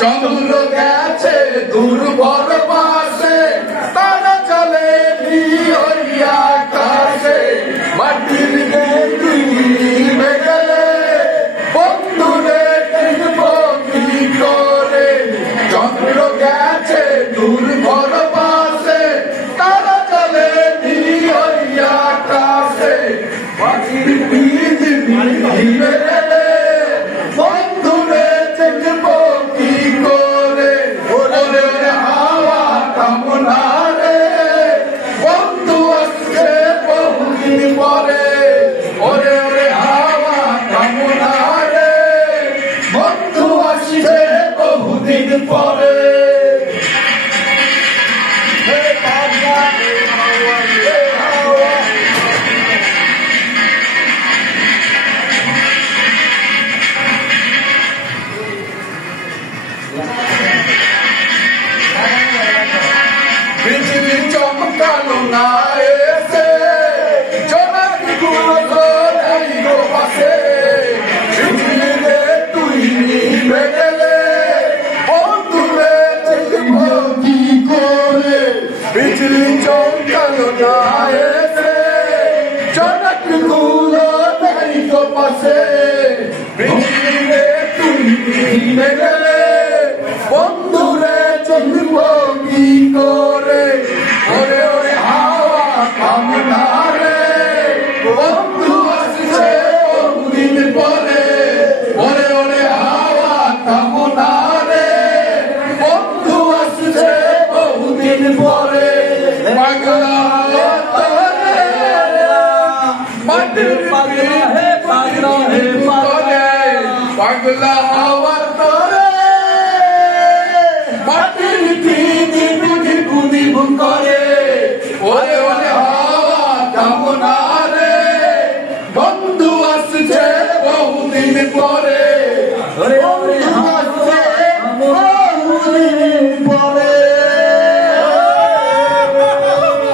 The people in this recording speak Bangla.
চন্দ্র গেছে দুর্বল পাশে তারা চলে হইয়া কাছে মাটির ডুবে গেলে বন্ধুরে দেখবো কি করে চন্দ্র গেছে দুর্বল পাশে তারা চলে হইয়া কাছে মাটির ডুবে গেলে বন্ধুরে দেখবো কি করে ওরে ওরে হাওয়া কামনা রে বন্ধু আসছে বহুদিন পরে ওরে ওরে হাওয়া কামনা রে বন্ধু আসছে বহুদিন পরে পৃথিবী চমকালো না এসে জোনাকি গুলো নাই গো পাশে পৃথিবীতে তুই নিভে গেলে বন্ধুরে দেখবো কি করে পৃথিবী চমকালো না এসে জোনাকি গুলো নাই গো পাশে পৃথিবীতে তুই নিভে গেলে বন্ধুরে দেখবো কি করে ওরে ওরে হাওয়া কামনা রে বন্ধু আসছে বহুদিন পরে ওরে ওরে হাওয়া কামনা রে বন্ধু আসছে বহুদিন পরে পাগলা তোরে মাটির পাগলা হে পাগলা হাওয়া তোরে মাটির বুদ্ধি করে ওরে ওরে হাওয়া কামনা রে বন্ধু আসছে বহুদিন পরে ওরে ওরে হাওয়া